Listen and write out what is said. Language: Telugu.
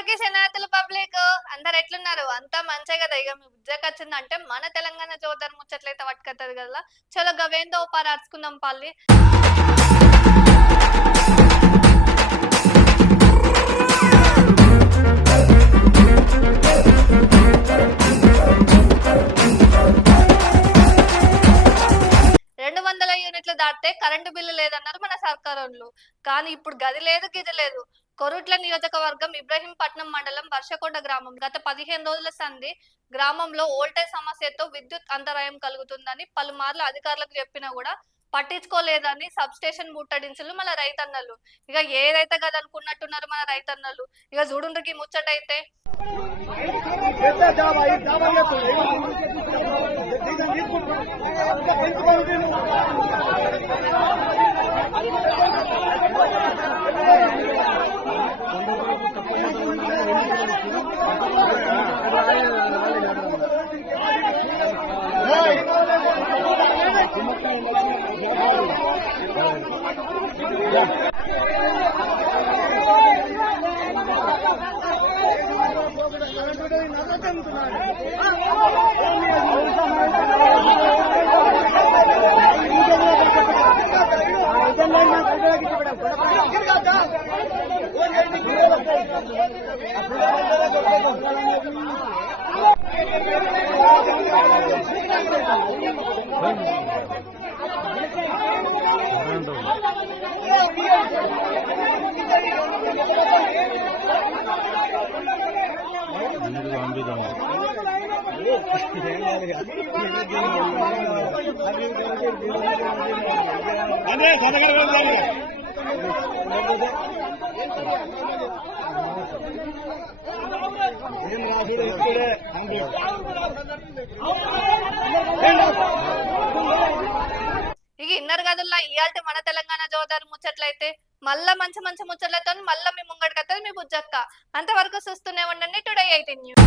అందరికీ శనార్థులు పబ్లిక్ అందరు ఎట్లున్నారు? అంతా మంచే కదా. ఇక మీ ఉద్యోగొచ్చిందంటే మన తెలంగాణ జోదర్ ముచ్చట్లయితే పట్టుకొత్తది కదా. చలో గవేందో ఓ పారి అరుచుకుందాం పల్లి. రెండు వందల యూనిట్లు దాటితే కరెంటు బిల్లు లేదన్నారు మన సర్కారోళ్ళు. కానీ ఇప్పుడు గది లేదు గిది లేదు. కొరుట్ల నియోజకవర్గం ఇబ్రహీంపట్నం మండలం వర్షకొండ గ్రామం గత 15 రోజుల సంధి గ్రామంలో వోల్టేజ్ సమస్యతో విద్యుత్ అంతరాయం కలుగుతుందని పలుమార్లు అధికారులకు చెప్పినా కూడా పట్టించుకోలేదని సబ్ స్టేషన్ ముట్టడించులు మన రైతన్నలు. ఇక ఏదైతే కదా అనుకున్నట్టున్నారు మన రైతన్నలు. ఇక చూడుండ్రికి ముచ్చటైతే ఇక ఇన్నర్ గదుల్లో ఇయాల్టి మన తెలంగాణ జోదారు ముచ్చట్లయితే మళ్ళా మంచి మంచి ముచ్చట్లతో మళ్ళీ మీ ముంగడికత్తది మీ బుజ్జక్క. అంతవరకు చూస్తూనే ఉండండి టుడే 18 న్యూస్.